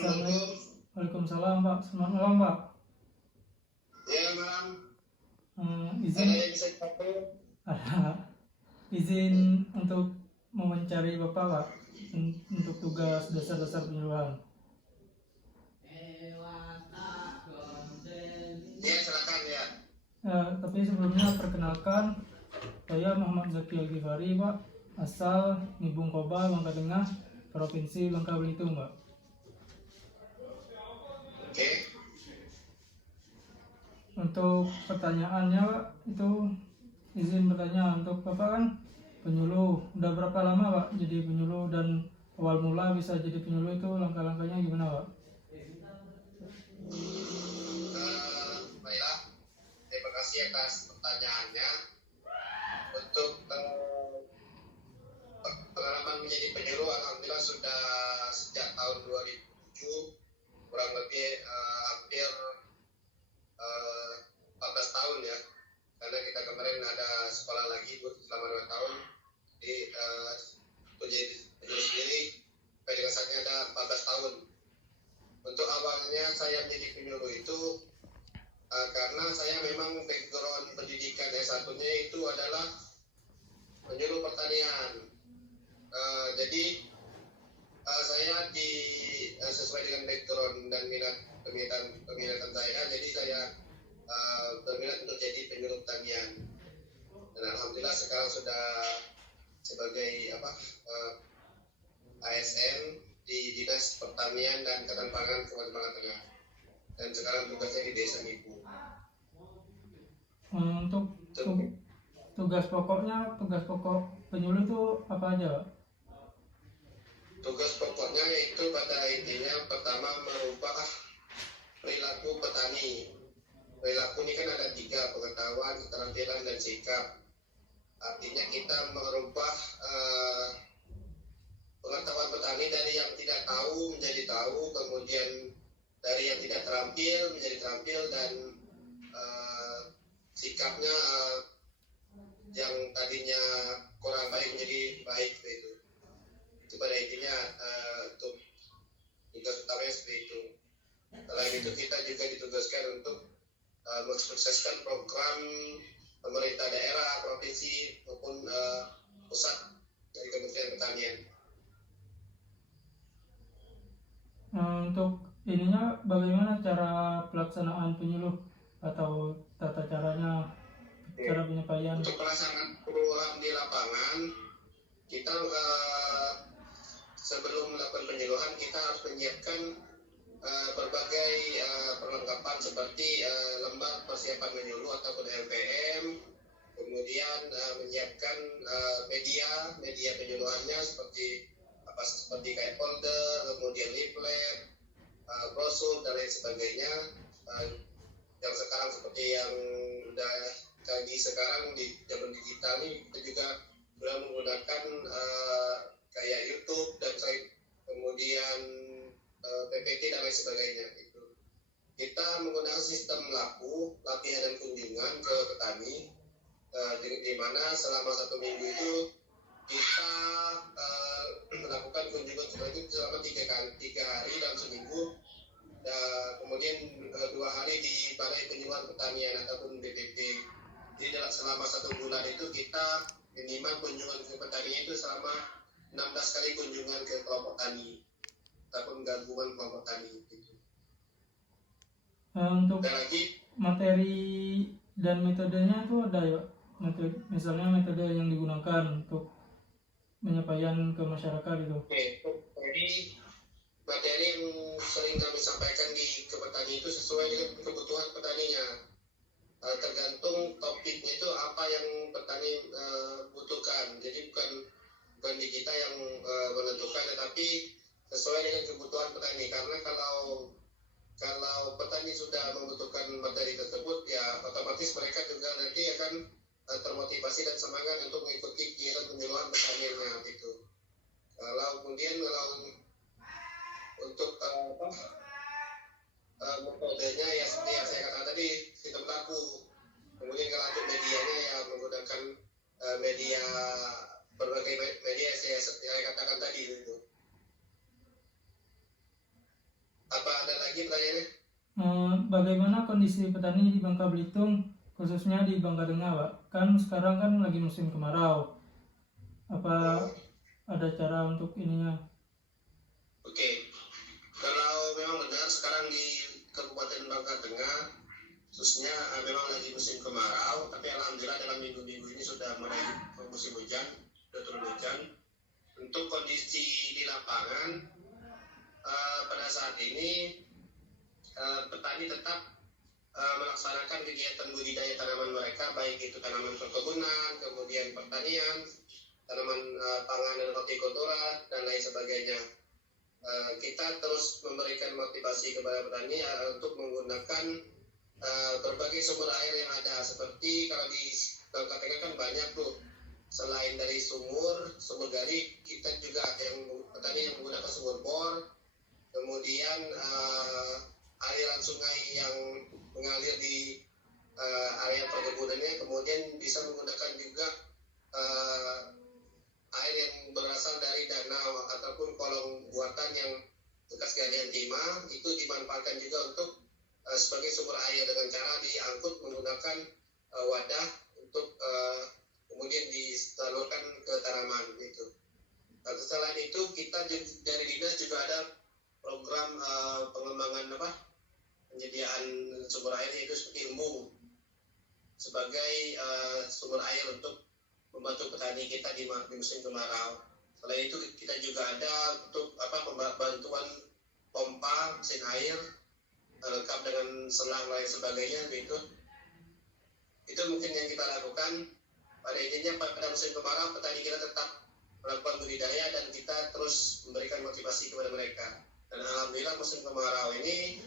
Assalamualaikum. Waalaikumsalam Pak. Selamat malam Pak. Ya malam. Izin Ada yang bisa dipakai? izin untuk mewawancari Bapak Pak untuk tugas dasar-dasar penyuluhan. Ya silakan ya. Tapi sebelumnya perkenalkan, saya Muhammad Zaki Al-Ghifari Pak, asal Nibung Koba, Bangka Tengah, Provinsi Bangka Belitung Pak. Oke. Untuk pertanyaannya Pak, itu izin bertanya untuk Bapak kan penyuluh, udah berapa lama Pak jadi penyuluh dan awal mula bisa jadi penyuluh itu langkah-langkahnya gimana Pak? Baiklah, terima kasih atas pertanyaannya. Untuk pengalaman menjadi penyuluh, alhamdulillah sudah sejak tahun 2007, kurang lebih hampir 14 tahun ya. Karena kita kemarin ada sekolah lagi selama 2 tahun di menjadi penyuluh sendiri, pada dasarnya ada 14 tahun. Untuk awalnya saya menjadi penyuluh itu karena saya memang background pendidikan S1-nya itu adalah penyuluh pertanian. Jadi saya sesuai dengan background dan peminatan saya, jadi saya berminat untuk jadi penyuluh pertanian. Dan alhamdulillah sekarang sudah sebagai ASN di Dinas Pertanian dan Ketahanan Pangan Kabupaten Bangka Tengah. Dan sekarang tugasnya di Desa Nipu. Untuk tugas pokok penyuluh itu apa aja? Tugas pokoknya itu pada intinya pertama merubah perilaku petani. Perilaku ini kan ada 3, pengetahuan, keterampilan, dan sikap. Artinya kita merubah pengetahuan petani dari yang tidak tahu menjadi tahu, kemudian dari yang tidak terampil menjadi terampil, dan sikapnya yang tadinya kurang baik menjadi baik itu. Itu pada intinya untuk tugas utamanya seperti itu. Selain itu kita juga ditugaskan untuk mensukseskan program pemerintah daerah, provinsi maupun pusat dari Kementerian Pertanian. Untuk ininya bagaimana cara pelaksanaan penyuluh atau tata caranya, cara penyampaian? Untuk pelaksanaan penyuluhan di lapangan, kita sebelum melakukan penyuluhan kita harus menyiapkan berbagai perlengkapan seperti lembar persiapan menyuluh ataupun LPM, kemudian menyiapkan media penyuluhannya seperti kayak folder, kemudian leaflet, brosur dan lain sebagainya. Yang sekarang seperti yang udah canggih sekarang di zaman digital ini, kita juga sudah menggunakan kayak YouTube dan kemudian PPT dan lain sebagainya. Kita menggunakan sistem latihan dan kunjungan ke petani, di mana selama 1 minggu itu kita melakukan kunjungan seperti itu selama 3 hari dalam seminggu. Kemudian 2 hari di Balai Penyuluhan Pertanian ataupun BPP. Jadi selama 1 bulan itu kita minimal kunjungan ke petani itu selama 16 kali kunjungan ke kelompok tani ataupun gabungan kelompok tani gitu. Untuk materi dan metodenya itu ada ya, misalnya metode yang digunakan untuk penyampaian ke masyarakat itu. Oke, jadi materi yang sering kami sampaikan ke petani itu sesuai dengan kebutuhan petaninya. Tergantung topiknya itu apa yang petani butuhkan. Jadi bukan di kita yang menentukan, tetapi sesuai dengan kebutuhan petani. Karena kalau petani sudah membutuhkan materi tersebut, ya otomatis mereka juga nanti akan termotivasi dan semangat untuk mengikuti kegiatan penyuluhan pertaniannya gitu. Kalau untuk metodenya ya seperti yang saya katakan tadi, sistem laku. Kemudian kalau untuk medianya ya menggunakan berbagai media yang saya katakan tadi gitu. lagi pertanyaannya. Bagaimana kondisi petani di Bangka Belitung, khususnya di Bangka Tengah, Pak? Kan sekarang kan lagi musim kemarau. Apa ada cara untuk ininya? Oke, kalau memang benar sekarang di Kabupaten Bangka Tengah, khususnya memang lagi musim kemarau, tapi alhamdulillah dalam minggu-minggu ini sudah mulai musim hujan, sudah turun hujan. Untuk kondisi di lapangan, pada saat ini petani tetap melaksanakan kegiatan budidaya tanaman mereka, baik itu tanaman perkebunan, kemudian pertanian, tanaman pangan dan hortikultura, dan lain sebagainya. Kita terus memberikan motivasi kepada petani untuk menggunakan berbagai sumber air yang ada, seperti kalau di Bangka Tengah kan banyak tuh, selain dari sumur gali, kita juga ada yang petani yang menggunakan sumur bor, kemudian aliran sungai yang mengalir di area perkebunannya, kemudian bisa menggunakan juga air yang berasal dari danau ataupun kolong buatan yang bekas galian timah, itu dimanfaatkan juga untuk sebagai sumber air dengan cara diangkut menggunakan wadah untuk kemudian disalurkan ke tanaman gitu. Selain itu kita dari dinas juga ada program pengembangan penyediaan sumber air, yaitu seperti embung sebagai sumber air untuk membantu petani kita di musim kemarau. Selain itu kita juga ada untuk bantuan pompa mesin air lengkap dengan selang lain sebagainya begitu. Itu mungkin yang kita lakukan. Pada intinya pada musim kemarau petani kita tetap melakukan budidaya dan kita terus memberikan motivasi kepada mereka. Dan alhamdulillah musim kemarau ini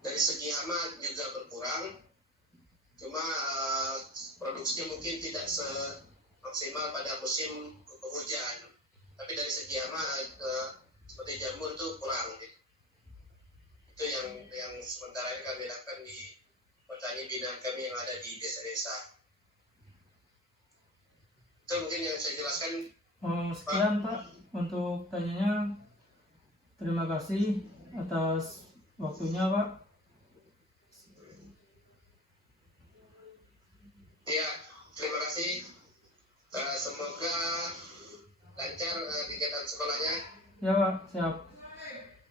dari segi hama juga berkurang, cuma produksinya mungkin tidak semaksimal pada musim penghujan. Tapi dari segi hama seperti jamur itu kurang. Itu yang sementara ini kami lakukan di petani binaan kami yang ada di desa-desa. Itu mungkin yang saya jelaskan. Sekian Pak untuk tanyanya. Terima kasih atas waktunya Pak. Ya, terima kasih. Semoga lancar kegiatan sekolahnya. Ya Pak, siap.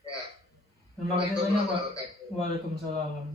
Ya. Terima kasih banyak Pak. Waalaikumsalam.